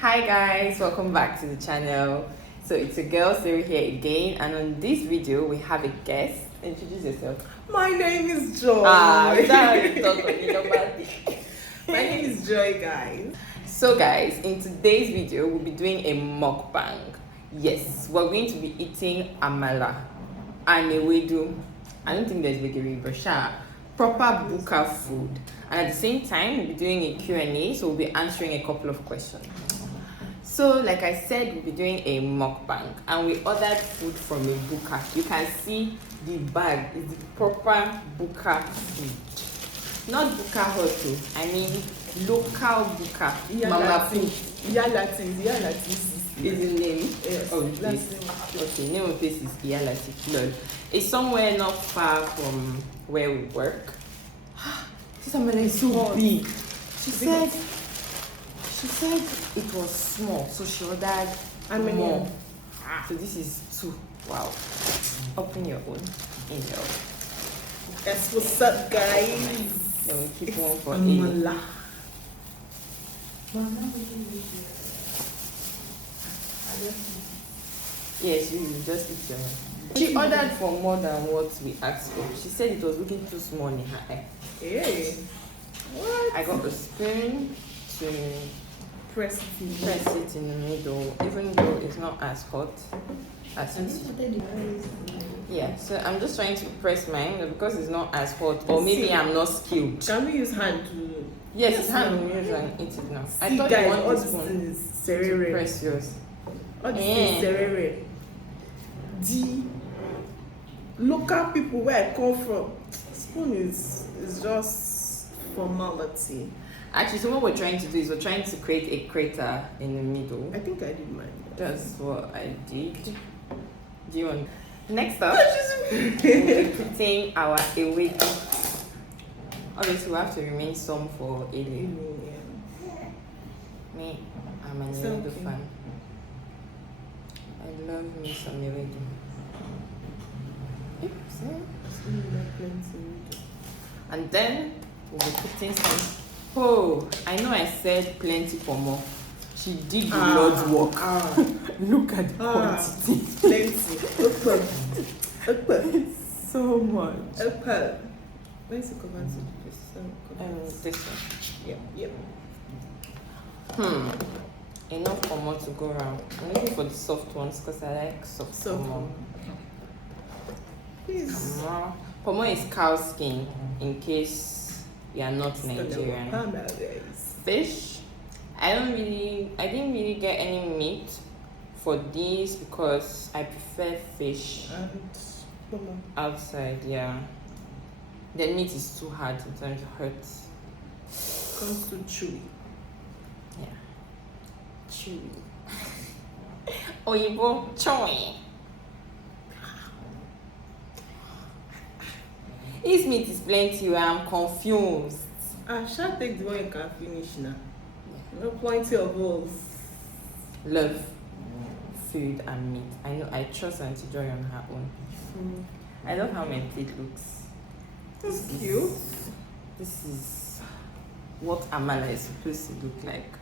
Hi guys, welcome back to the channel. So it's a girl Siri here again, and on this video we have a guest. Introduce yourself. My name is Joy. Is that how you talk on your body? My name is Joy, guys. So guys, in today's video we'll be doing a mukbang. Yes, we're going to be eating amala and ewedu. I don't think there's vegetarian, but proper buka food. And at the same time we'll be doing a Q&A, so we'll be answering a couple of questions. So like I said, we'll be doing a mukbang, and we ordered food from a buka. You can see the bag is the proper buka food, not buka hotel. I mean local buka. Mama food. Yalatis Is the name yes, of the place. Okay, name of the place is Yalatis. No, it's somewhere not far from where we work. This amala is so big. She said it was small, so she ordered more. So this is 2. Wow. Open your own in your. That's what's up, guys. Then we keep one for Amala. Yes, you just eat your own. She ordered for more than what we asked for. She said it was looking too small in her eye. Hey. What? I got a spoon to Press it in the middle, even though it's not as hot as it. Yeah, so I'm just trying to press mine because it's not as hot, or maybe I'm not skilled. Can we use hand to? Yes, it's hand we use and eat it now. I thought guys, you want all this this spoon is to serere. press yours. All this is serere. The local people where I come from, spoon is just formality. Actually, so what we're trying to do is we're trying to create a crater in the middle. I think I did mine. That's what I did. Do you want? Next up, we'll be putting our ewedu. Obviously, we have to remain some for Ele. Me, I'm an ewedu fan. I love me some ewedu. Oops. And then we'll be putting some. Oh, I know I said plenty for more. She did the Lord's work. Look at the quantity. Plenty. So much. Where's the cover? This one. Yep. Enough for more to go around. I'm looking for the soft ones because I like soft pomo. Please. Pomo is cow skin, in case you are not Nigerian. Fish. I didn't really get any meat for these because I prefer fish outside. Yeah, the meat is too hard, sometimes it hurts. Comes too chewy. Yeah, chewy. Oyibo chewy. This meat is plenty. I'm confused. I shall take the one you can finish now. No plenty of balls. Love food and meat. I know. I trust Auntie Joy on her own. I love how my plate looks. That's cute. This is what amala is supposed to look like.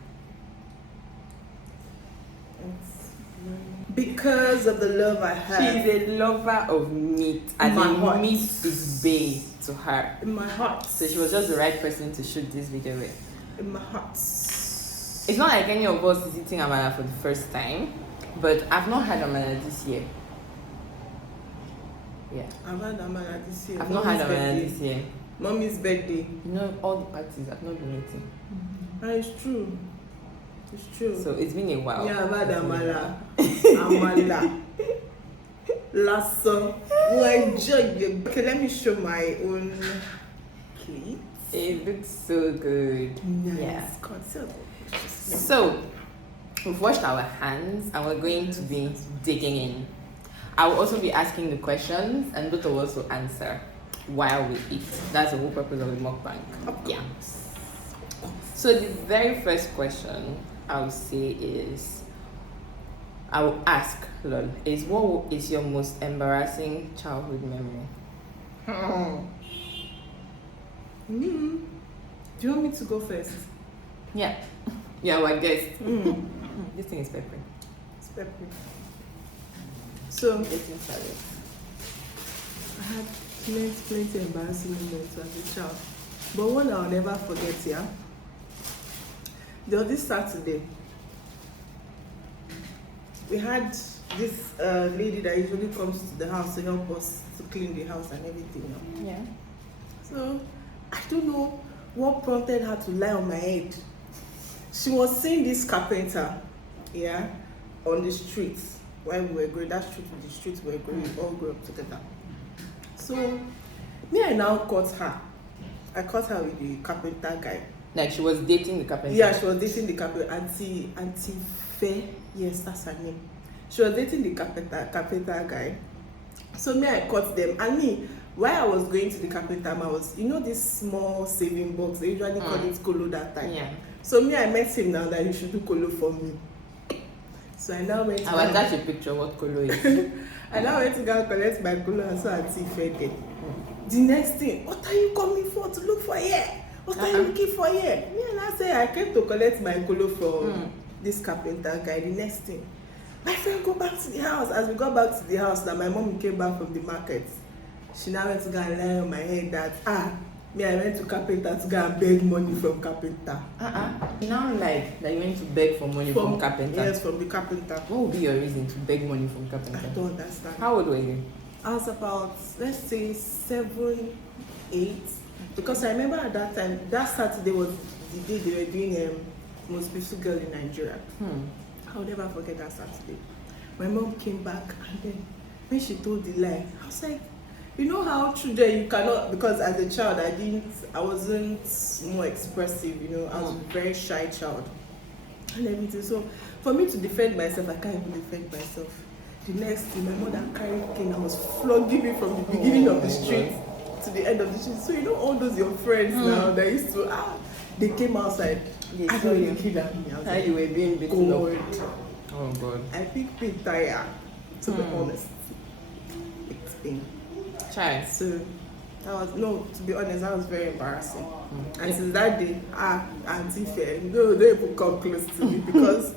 Because of the love I have. She's a lover of meat, and the meat is bae to her. In my heart. So she was just the right person to shoot this video with. In my heart. It's not like any of us is eating amala for the first time, but I've not had amala this year. Yeah. I've had amala this year. I've not had amala this year. Mommy's birthday. You know, all the parties I've not been eating. It's true. It's true. So it's been a while. Yeah, I've had amala. Amala. Last song. Okay, let me show my own plate. It looks so good. Nice. Yeah. Concept. So we've washed our hands and we're going to be digging in. I will also be asking the questions and both of us will answer while we eat. That's the whole purpose of the mukbang. Yeah. So the very first question I would say is, I will ask, lol, is what is your most embarrassing childhood memory? Do you want me to go first? Yeah. Yeah, our guest. Mm. This thing is pepper. It's peppery. So Getting salad. I had plenty embarrassing moments as a child. But one I'll never forget, yeah. There was this Saturday. We had this lady that usually comes to the house to help us to clean the house and everything. Yeah. So I don't know what prompted her to lie on my head. She was seeing this carpenter, yeah, on the streets while we were going. That street with the streets we were going, we all grew up together. So me, I now caught her. I caught her with the carpenter guy. Like she was dating the carpenter. Yeah, she was dating the carpenter. Auntie Fair. Yes, that's her name. She was dating the carpenter guy. So me, I caught them. And me, while I was going to the carpenter, I was, you know, this small saving box. They usually call it colo that time. Yeah. So me, I met him now that you should do colo for me. So I now went to I will attach a picture of what color is. I now went to go and collect my colo and saw Auntie Fair there. The next thing, what are you coming for to look for here? What are you looking for here? Me and I say I came to collect my colo from this carpenter guy. The next thing, my friend go back to the house. As we got back to the house, now my mom came back from the market. She now went to go and lie on my head that me I went to carpenter to go and beg money from carpenter. Now like that you went to beg for money from carpenter. Yes, from the carpenter. What would be your reason to beg money from carpenter? I don't understand. How old were you? I was about, let's say 7, 8. Because I remember at that time, that Saturday was the day they were doing Most Beautiful Girl in Nigeria. I'll never forget that Saturday. My mom came back and then when she told the lie, I was like, you know how children you cannot, because as a child I wasn't more expressive, you know, I was a very shy child and everything. So for me to defend myself, I can't even defend myself. The next thing, my mother carried cane and was flogging me from the beginning of the street to the end of the street. So you know all those your friends now that used to they came outside. Yes, I don't really kill me. How you were being beaten up. Oh God. I picked pig tire, to be honest. It's pain. Try. So to be honest, that was very embarrassing. And since that day, Auntie Fair, no, they even come close to me because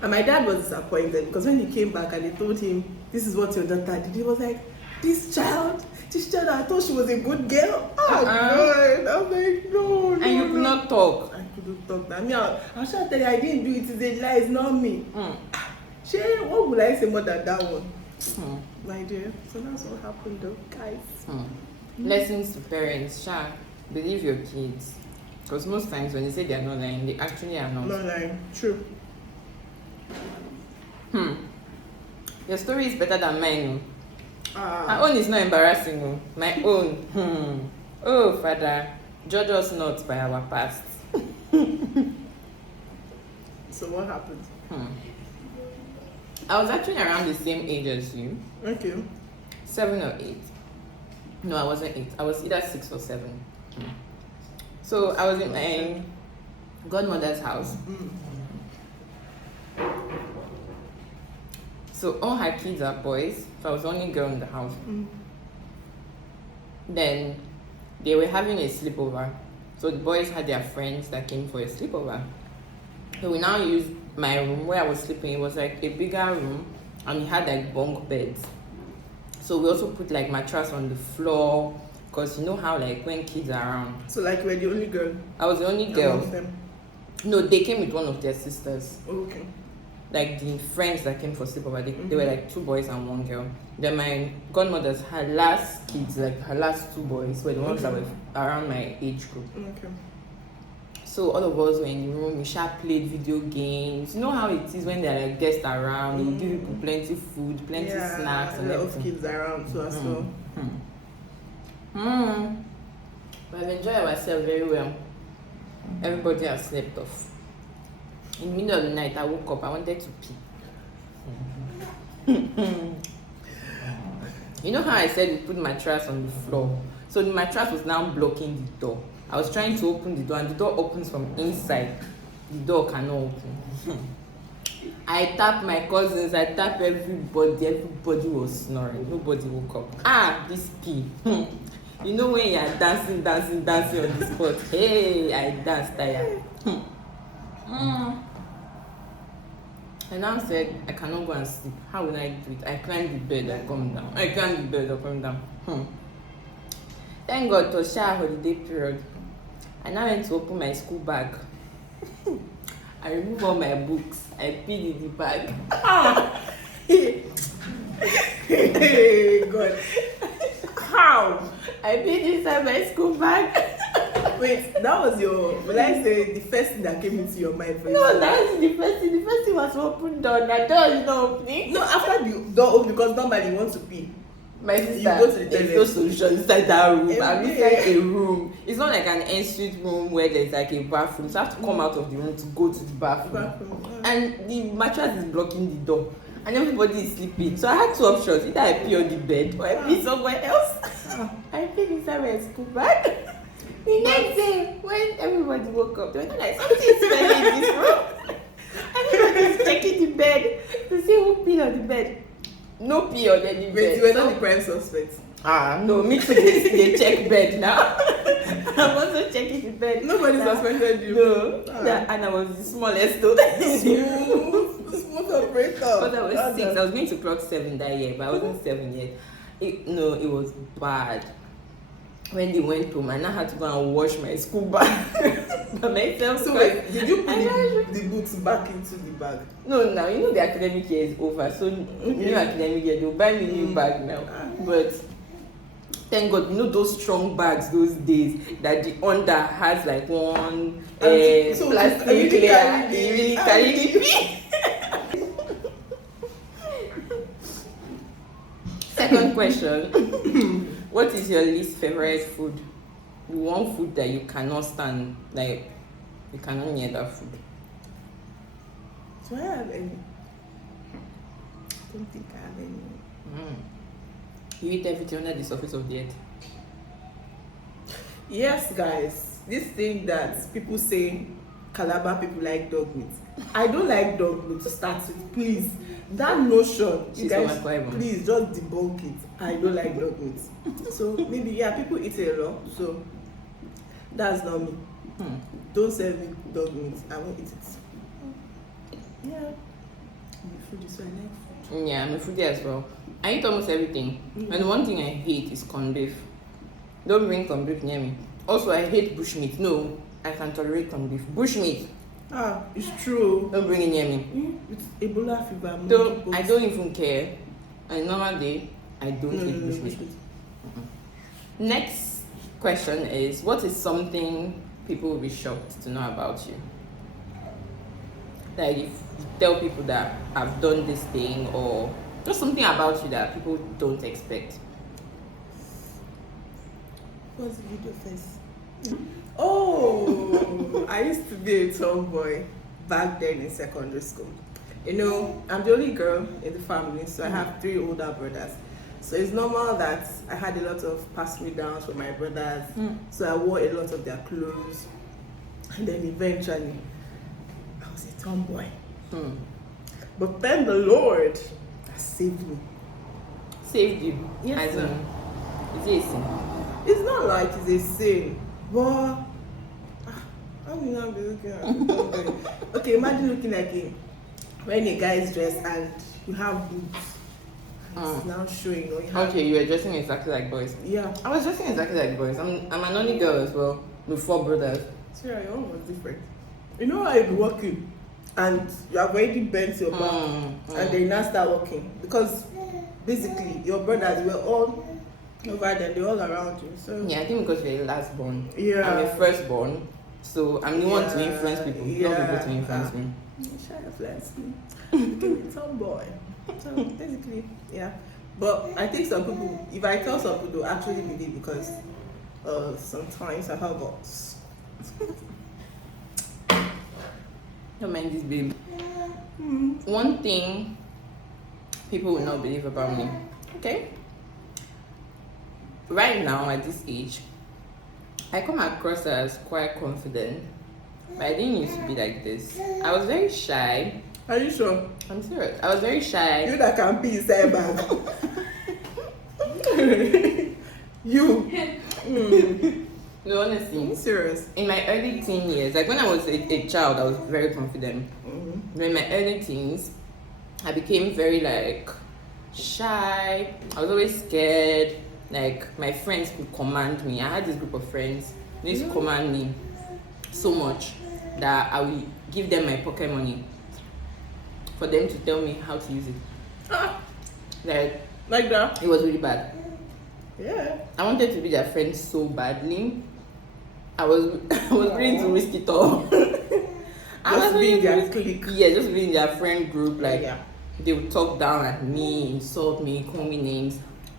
and my dad was disappointed because when he came back and they told him this is what your daughter did, he was like, this child, I thought she was a good girl. Oh God. I'm like, no. And you could not talk. I couldn't talk. I mean, I was trying to tell you I didn't do it. It's a lie, it's not me. What would I say more than that one? My dear. So that's what happened though, guys. Lessons to parents, believe your kids. Because most times when they say they are not lying, they actually are not. Not lying. True. Your story is better than mine. My own is not embarrassing. No. My own. Oh, Father, judge us not by our past. So what happened? I was actually around the same age as you. Okay. 7 or 8. No, I wasn't 8. I was either 6 or 7. So I was in my godmother's house. So all her kids are boys. So I was the only girl in the house. Then they were having a sleepover. So the boys had their friends that came for a sleepover. So we now used my room where I was sleeping. It was like a bigger room and we had like bunk beds. So we also put like mattress on the floor because you know how like when kids are around. So like you were the only girl? I was the only girl. Among them? No, they came with one of their sisters. Okay. Like the friends that came for sleepover, they were like 2 boys and 1 girl. Then my godmother's, her last kids, like her last 2 boys, were the ones that were around my age group. Okay. So all of us were in the room, we played video games. You know how it is when there are like guests around, they will give people plenty food, plenty snacks and a lot everything. of kids around too as well. But we enjoyed ourselves very well. Everybody has slept off. In the middle of the night, I woke up. I wanted to pee. You know how I said we put mattress on the floor? So the mattress was now blocking the door. I was trying to open the door, and the door opens from inside. The door cannot open. I tapped my cousins. I tapped everybody. Everybody was snoring. Nobody woke up. This pee. You know when you are dancing on the spot. Hey, I danced tired. And I said, I cannot go and sleep. How will I do it? I climb the bed and come down. I climb the bed and come down. Thank God it was shower holiday period. I now went to open my school bag. I removed all my books. I peed in the bag. Hey, God. How? I peed inside my school bag. Wait, that was your, will I say, the first thing that came into your mind? For No, that's the first thing. The first thing was open door. The door is not opening. No, after the door open, because normally you want to pee. My sister, You go to the there's no toilet. solution inside that room. I'm Yeah. inside a room. It's not like an ensuite room where there's like a bathroom. So I have to come out of the room to go to the bathroom. And the mattress is blocking the door. And everybody is sleeping. So I had two options. Either I pee on the bed or I pee somewhere else. I peed inside my school bag. The next day, when everybody woke up, they were like, something's smelling in this room. Everybody's checking the bed to see who peed on the bed. No pee on any bed. Wait, you were not the prime suspect. No, me too. They check bed now. I'm also checking the bed. Nobody suspected you. No. Yeah, and I was the smallest though. Smooth operator. But I was 6. I was going to clock 7 that year, but I wasn't 7 yet. It was bad. When they went home, I now had to go and wash my school bag by myself. So wait, did you put the books back into the bag? No, now you know the academic year is over, so new academic year they'll buy me new bag now. But thank God, you know those strong bags those days that the under has like one So plastic really layer. They really carry the pee. Second question. What is your least favorite food? The one food that you cannot stand, like you cannot eat that food. Do I have any? I don't think I have any. You eat everything under the surface of the earth. Yes, guys. This thing that people say Calabar people like dog meat. I don't like dog meat to start with. Please, that notion, you guys, please just debunk it. I don't like dog meat. So maybe people eat it a lot. So that's not me. Don't serve me dog meat. I won't eat it. Yeah, I'm a foodie, so I like food. Yeah, I'm a foodie as well. I eat almost everything. And the one thing I hate is corned beef. Don't bring corned beef near me. Also, I hate bushmeat. No, I can tolerate corned beef. Bushmeat. It's true. Don't bring it near me. It's Ebola fever. I don't even care. On a normal day, I don't eat bushmeat. Next question is, what is something people will be shocked to know about you? Like if you tell people that I've done this thing, or just something about you that people don't expect. What's the video first? Oh, I used to be a tomboy back then in secondary school. You know, I'm the only girl in the family, so I have 3 older brothers. So it's normal that I had a lot of pass me downs from my brothers. So I wore a lot of their clothes. And then eventually, I was a tomboy. But then the Lord saved me. Saved you? Yes, sir. Is it a sin? It's not like it's a sin, but how will you not be looking at it? Okay, imagine looking like when a guy is dressed and you have boobs. It's now showing. Okay, you were dressing exactly like boys. Yeah. I was dressing exactly like boys. I'm an only girl as well, with 4 brothers. So your own was different. You know how you be walking and you have already bent your back and then you now start walking, because basically your brothers were all over there, they're all around you. So yeah, I think because you're the last born. Yeah. I'm a firstborn, so I'm the one to influence people, not people to influence me. Shy influence me. Became a tomboy. So basically, yeah. But I think some people, if I tell some people, they'll actually believe, because sometimes I have bots. Don't mind this, babe. One thing people will not believe about me. Okay? Right now, at this age, I come across as quite confident, but I didn't used to be like this. I was very shy. Are you sure? I'm serious. I was very shy. You that can pee inside bag. You. No, honestly, serious? In my early teen years, like when I was a child, I was very confident. Mm-hmm. In my early teens, I became very like shy. I was always scared. Like my friends could command me. I had this group of friends. They used to command me so much that I would give them my pocket money for them to tell me how to use it. Ah, Like that? it was really bad. Yeah. I wanted to be their friend so badly. I was willing to risk it all. Just being their clique. Yeah, just being their friend group. Like Yeah. they would talk down at me, insult me, call me names.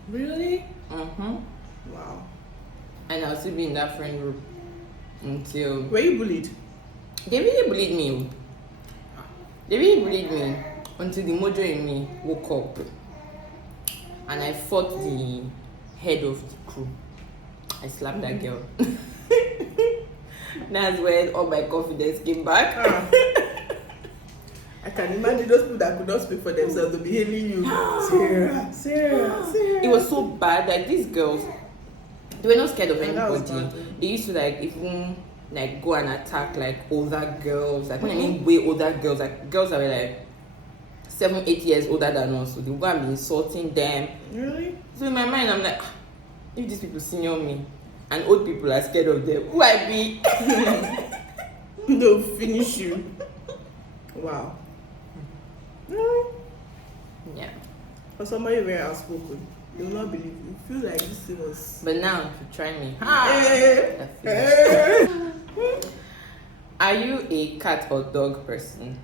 Really? Wow. And I was still be in that friend group until Were you bullied? they really bullied me. They really bullied me until the mojo in me woke up and I fought the head of the crew. I slapped that girl. That's when all my confidence came back. I can imagine those people that could not speak for themselves to be hailing you. Sarah. It was so bad that these girls, they were not scared of anybody. bad. They used to like even like go and attack like older girls. Like when I mean way older girls, like girls that were like 7, 8 years older than us. So they would go and be insulting them. Really? So in my mind, I'm like, if these people senior me and old people are scared of them, who I be? They'll finish you. Wow. Really? Yeah. For somebody very outspoken, they will not believe you. Feel like this thing was. But now, if you try me, are you a cat or dog person?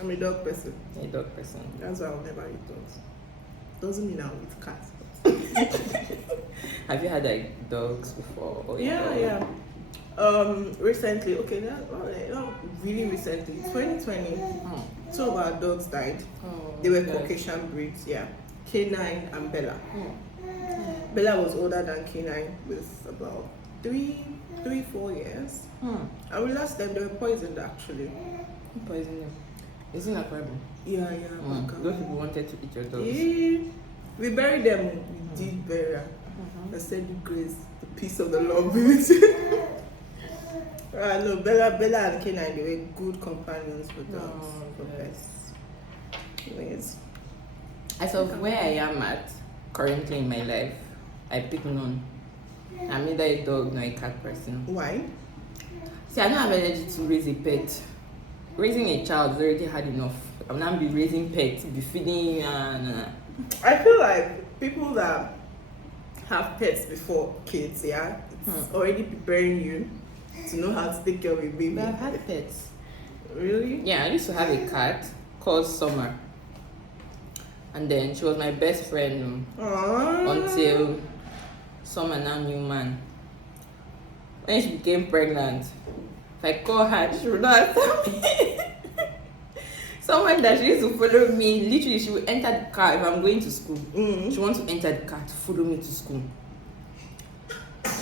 I'm a dog person. A dog person. That's why I'll never eat dogs. Doesn't mean I'll eat cats. Have you had like dogs before? Or Yeah. Recently, okay, not really recently, 2020, two of our dogs died. They were Caucasian breeds, yeah. K9 and Bella. Bella was older than K9 with about 4 years. And we lost them, they were poisoned actually. Who poisoned them? Is it not problem? Yeah. Those people wanted to eat your dogs. Yeah. We buried them, we did burial. I said, grace, the peace of the Lord be with you. No, Bella and K9, they were good companions for dogs. For pets. Anyways. As of where I am at currently in my life, I pick none. I'm neither a dog nor a cat person. Why? See, I don't have energy to raise a pet. Raising a child is already hard enough. I'm not be raising pets, be feeding. I feel like people that have pets before kids, yeah, it's already preparing you to know how to take care of a baby. But I've had pets. Really? Yeah, I used to have a cat called Summer. And then she was my best friend until Summer now knew man. When she became pregnant, if I call her, she would not answer me. Someone that she used to follow me, literally she would enter the car if I'm going to school. She wants to enter the car to follow me to school.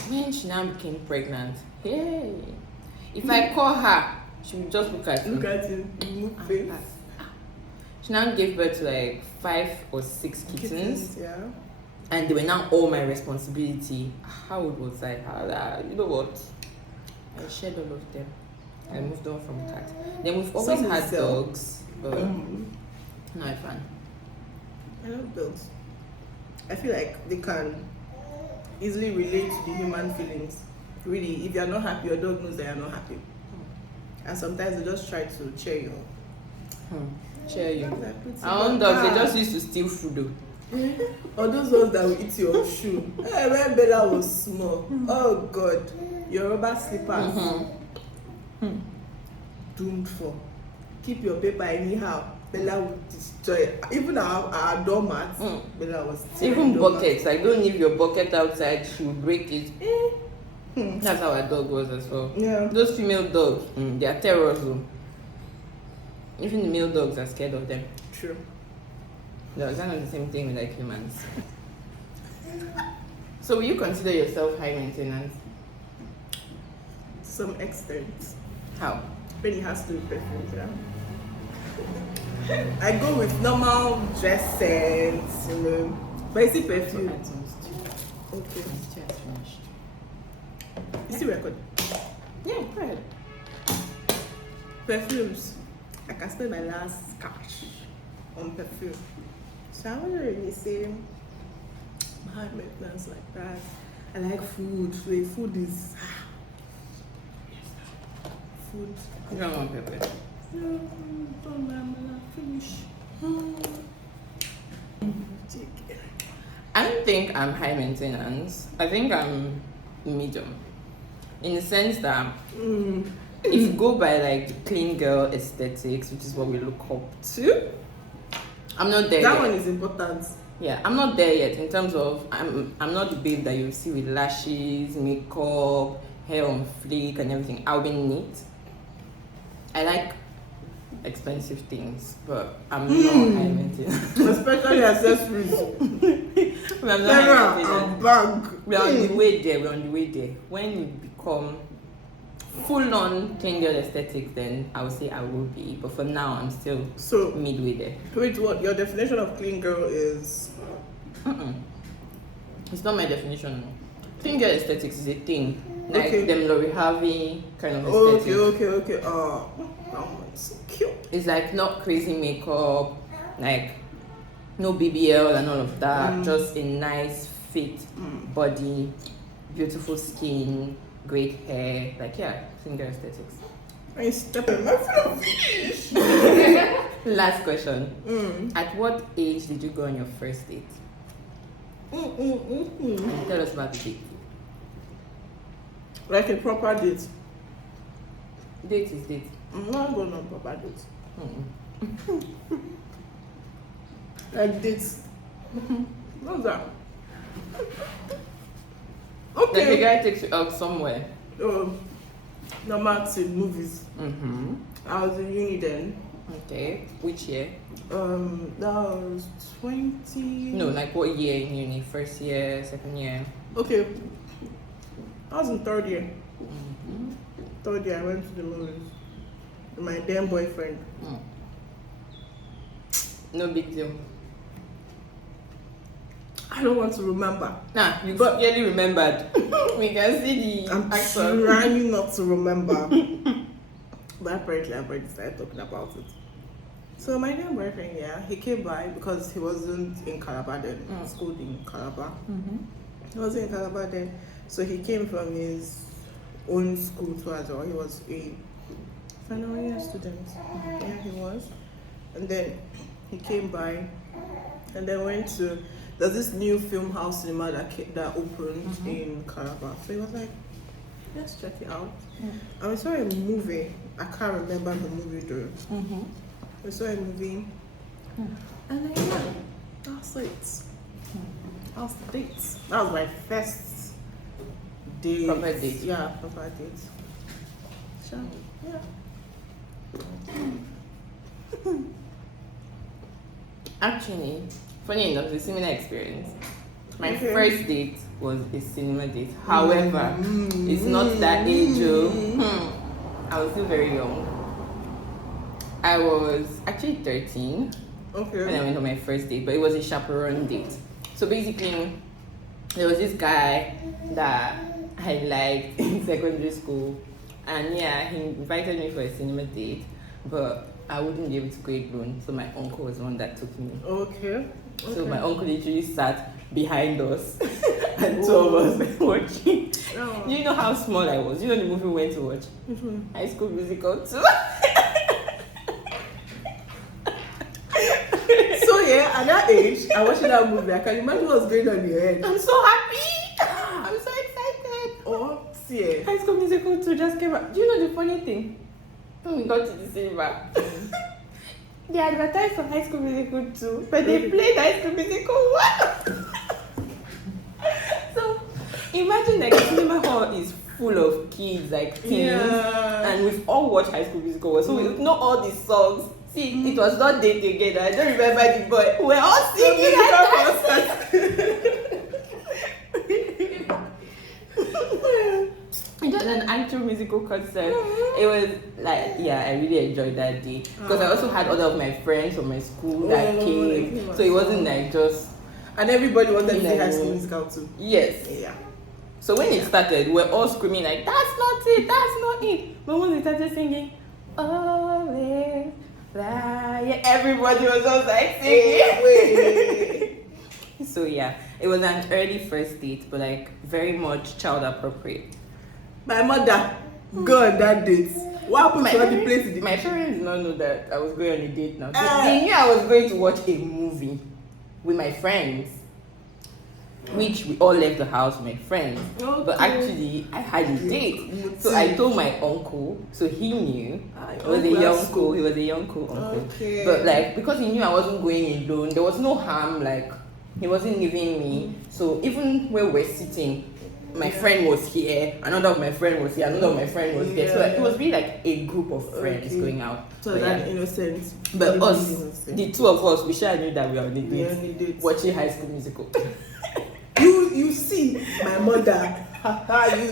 When she now became pregnant, hey, if I call her, she would just look at me. Look at you. Face. She now gave birth to like 5 or 6 kittens. Yeah. And they were now all my responsibility. How old was I? You know what? I shed all of them. I moved on from cats. Then we've always had dogs, but not a fan. I love dogs. I feel like they can easily relate to the human feelings. Really, if you're not happy, your dog knows that you're not happy. And sometimes they just try to cheer you up. Cheer you. Our own dogs, they just used to steal food though. Or those ones that will eat your shoe. Hey, when Bella was small, oh God, your rubber slippers doomed for. Keep your paper anyhow. Bella would destroy. Even our doormats, Bella was even buckets. Like don't leave your bucket outside, she will break it. That's how our dog was as well. Yeah. Those female dogs, they are terrors though. Even the male dogs are scared of them. True. No, it's kind of the same thing with like humans. So will you consider yourself high maintenance? To some extent. How? When it has to be perfect, yeah. I go with normal dress sense, but it's perfume. Okay. You still record? Yeah, go ahead. Perfumes. I can spend my last cash on perfume. So I wouldn't really say high maintenance like that. I like food. So if food is food. You don't want pepper. No, don't Amala, finish. Chicken. I don't think I'm high maintenance. I think I'm medium. In the sense that if you go by like the clean girl aesthetics, which is what we look up to, I'm not there That yet. one is important. Yeah, I'm not there yet in terms of I'm not the babe that you see with lashes, makeup, hair on fleek and everything. I'll be neat. I like expensive things, but I'm not high maintenance. Especially accessories. But I'm not high Camera maintenance. and bag. We're on the way there. We're on the way there. When you become full-on clean girl aesthetics, then I would say I will be. But for now, I'm still So, midway there. wait, what your definition of clean girl is? It's not my definition. Clean girl aesthetics is a thing. Like Okay. them Lori Harvey kind of aesthetic. Okay. Oh, that one's so cute. It's like not crazy makeup, like no BBL and all of that. Just a nice fit body, beautiful skin, great hair. Like yeah, clean girl aesthetics. I step in my finish. Last question. At what age did you go on your first date? Tell us about the date. Like a proper date. Date is date. I'm not going on proper date. Mm-mm. Like dates. What's that? Like the Okay. guy takes you out somewhere. Normal to movies. Mm-hmm. I was in uni then. Okay. Which year? That was 20. No, like what year in uni? First year, second year? Okay. I was in third year. Mm-hmm. Third year, I went to the movies with my then boyfriend. No big deal. I don't want to remember. Nah, you got clearly remembered. We can see the I'm action. trying not to remember. But apparently, I've already started talking about it. So my then boyfriend, yeah, he came by because he wasn't in Calabar then. Schooled in Calabar. He wasn't in Calabar then. So he came from his own school too as well. He was a final year student. Yeah, he was. And then he came by and then went to, there's this new film house cinema that opened in Calabar. So he was like, let's check it out. And we saw a movie. I can't remember the movie though. We saw a movie. And then yeah, that's it. That was the date. That was my first date. Proper date. Yeah, proper date. Sure. Yeah. Actually, funny enough, it's a similar experience. My Okay. first date was a cinema date. However, it's not that age. I was still very young. I was actually 13 when I Okay. went on my first date, but it was a chaperone date. So basically, there was this guy that I liked in secondary school, and yeah, he invited me for a cinema date, but I wouldn't be able to go alone, so my uncle was the one that took me. Okay. So my uncle literally sat behind us, and two of us were watching. Oh. You know how small I was. You know the movie we went to watch, Which one? High School Musical too. So yeah, at that age, I watching that movie. I can imagine what's going on in your head. I'm so happy. I'm so excited. Oh, see. High School Musical 2 just came out. Do you know the funny thing? When we got to the cinema, they advertised for High School Musical 2, but they played High School Musical 1. So imagine like the cinema hall is full of kids, like teens, Yeah. and we've all watched High School Musical 1, so we know all the songs. See, it was not Date Together. I don't remember the boy. We're all singing at It was an actual musical concert. It was like, yeah, I really enjoyed that day because I also had other of my friends from my school that Oh, came, they came so it wasn't like just And everybody wanted to see Yeah. High School Musical too. yes. Yeah. So when it started, we're all screaming like, "That's not it! That's not it!" But when they started singing, "Oh, fly," everybody was just like singing. So yeah, it was an early first date, but like very much child appropriate. My mother go on that date. What happened to all the places? My parents did not know that I was going on a date now. They knew I was going to watch a movie with my friends, which we all left the house with my friends. Okay. But actually, I had a date. So I told my uncle, so he knew. He was a young cool. He was a young cool uncle. Okay. But like, because he knew I wasn't going alone, there was no harm. Like, he wasn't leaving me. So even where we're sitting, my friend was here, another of my friend was here, another of my friend was there. So like, it was really like a group of friends going out. So but that yeah. innocent. But us, the two of us, we sure knew that we were on a We date, only date. watching High School Musical. You see, my mother,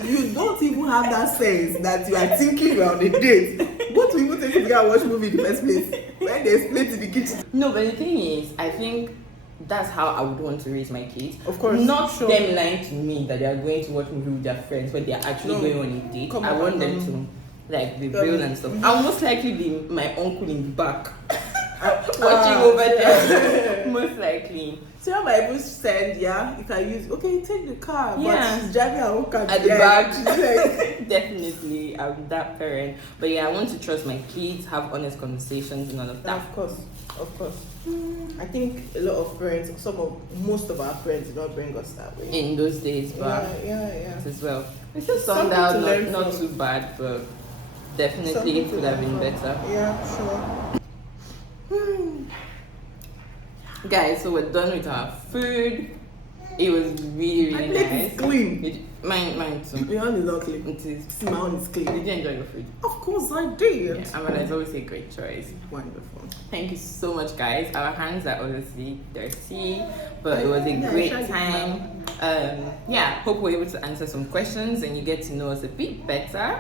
you don't even have that sense that you are thinking you are on a date. What will even take you to go and watch movie in the first place? When they explain to the kids. No, but the thing is, I think that's how I would want to raise my kids. Of course. Not sure. them lying to me that they are going to watch movie with their friends when they are actually going on a date. I want them to like be real and stuff. I'll most likely be my uncle in the back watching over there. Most likely. So your Bible said, yeah, you can use, okay, take the car, Yeah. but she's driving her own car At the behind. back. She's like, Definitely, I'm that parent. But yeah, I want to trust my kids, have honest conversations and all of that. of course. I think a lot of parents, most of our parents did not bring us that way. In those days, but Yeah. as well. It's just Something somehow to learn not from. too bad, but definitely Something it to could have learn been from. better. Yeah, sure. Guys, so we're done with our food. It was really, My really plate nice. is clean. Mine too. Your own is not clean. It is. See, my own is clean. Did you enjoy your food? Of course I did. Yeah, Amala is always a great choice. Wonderful. Thank you so much, guys. Our hands are obviously dirty, but it was a Yeah, great I tried time. Yeah, hope we're able to answer some questions and you get to know us a bit better.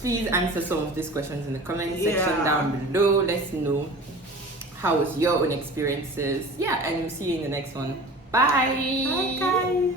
Please answer some of these questions in the comment section down below. Let's know how was your own experiences. Yeah, and we'll see you in the next one. Bye. Bye, guys.